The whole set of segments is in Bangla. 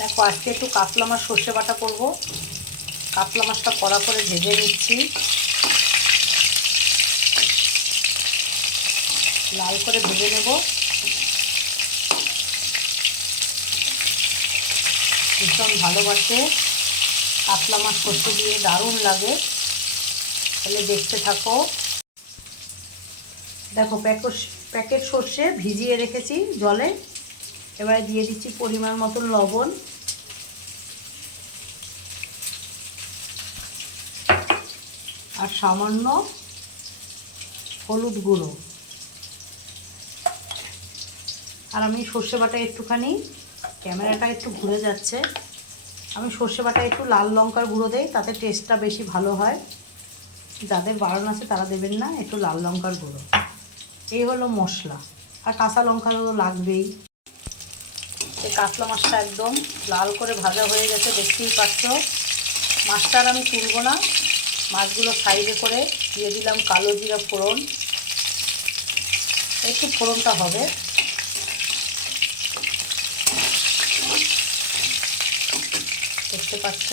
দেখো আজকে একটু কাতলা মাছ সর্ষে বাটা করব। কাতলা মাছটা কড়া করে ভেজে নিচ্ছি, লাল করে ভেজে নেব। ভীষণ ভালোবাসে কাতলা মাছ সর্ষে দিয়ে, দারুণ লাগে। তাহলে দেখতে থাকো। দেখো প্যাকেট সর্ষে ভিজিয়ে রেখেছি জলে। এবারে দিয়ে দিচ্ছি পরিমাণ মতো লবণ, আর সামান্য হলুদ গুঁড়ো। আর আমি সর্ষে বাটা একটুখানি, ক্যামেরাটা একটু ঘুরে যাচ্ছে, আমি সর্ষে বাটা একটু লাল লঙ্কার গুঁড়ো দেই, তাতে টেস্টটা বেশি ভালো হয়। যাদের বারণ আছে তারা দেবেন না, একটু লাল লঙ্কার গুঁড়ো। এই হলো মশলা, আর কাঁচা লঙ্কা তো লাগবেই। এই কাতলা মাছটা একদম লাল করে ভাজা হয়ে গেছে, দেখতেই পাচ্ছ। মাছটা আর আমি তুলব না, মাছগুলো সাইডে করে দিয়ে দিলাম কালো জিরা ফোড়ন। একটু ফোড়নটা হবে। দেখতে পাচ্ছ,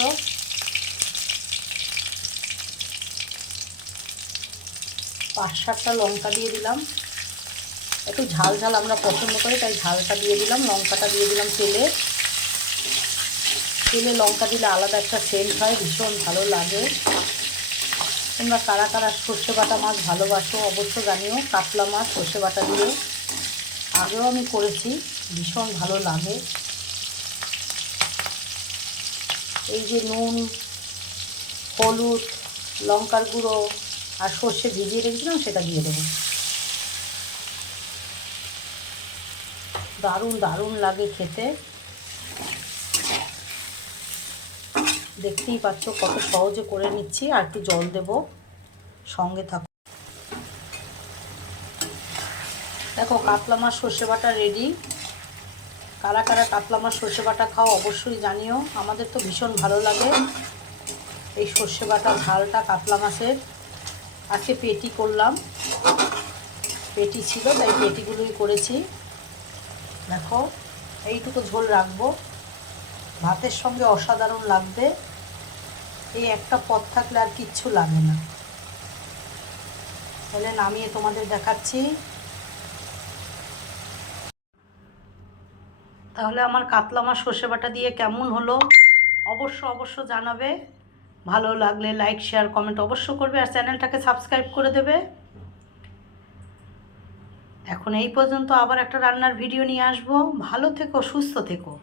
পাঁচ সাতটা লঙ্কা দিয়ে দিলাম। একটু ঝাল ঝাল আমরা পছন্দ করি, তাই ঝালটা দিয়ে দিলাম। লঙ্কাটা দিয়ে দিলাম তেলে। তেলে লঙ্কা দিলে আলাদা একটা সেন্ট হয়, ভীষণ ভালো লাগে। তোমরা কারা কারা সর্ষে বাটা মাছ ভালোবাসো অবশ্য জানিও। কাতলা মাছ সর্ষে বাটা দিয়ে আগেও আমি করেছি, ভীষণ ভালো লাগে। এই যে নুন, হলুদ, লঙ্কার গুঁড়ো আর সর্ষে ভিজিয়ে রেখেছিলাম, সেটা দিয়ে দেবো। দারুণ দারুণ লাগে খেতে। দেখতেই পাচ্ছ কত সহজে করে নিচ্ছি। আর একটু জল দেব, সঙ্গে থাকো। দেখো কাতলা মাছ সর্ষে বাটা রেডি। কারা কারা কাতলা মাছ সর্ষে বাটা খাও অবশ্যই জানিও। আমাদের তো ভীষণ ভালো লাগে এই সর্ষে বাটা ঝালটা কাতলা মাছের। আজকে পেটি করলাম, পেটি ছিল তাই পেটিগুলোই করেছি। দেখো এইটুকু ঝোল রাখবো, ভাতের সঙ্গে অসাধারণ লাগবে। এই একটা পদ থাকলে আর কিচ্ছু লাগে না। তাহলে নামিয়ে তোমাদের দেখাচ্ছি। তাহলে আমার কাতলা মাছ সর্ষে বাটা দিয়ে কেমন হলো অবশ্য জানাবে। ভালো লাগলে লাইক শেয়ার কমেন্ট অবশ্য করবে, আর চ্যানেলটাকে সাবস্ক্রাইব করে দেবে। এখন এই পর্যন্ত, আবার একটা রান্নার ভিডিও নিয়ে আসবো। ভালো থেকো, সুস্থ থেকো।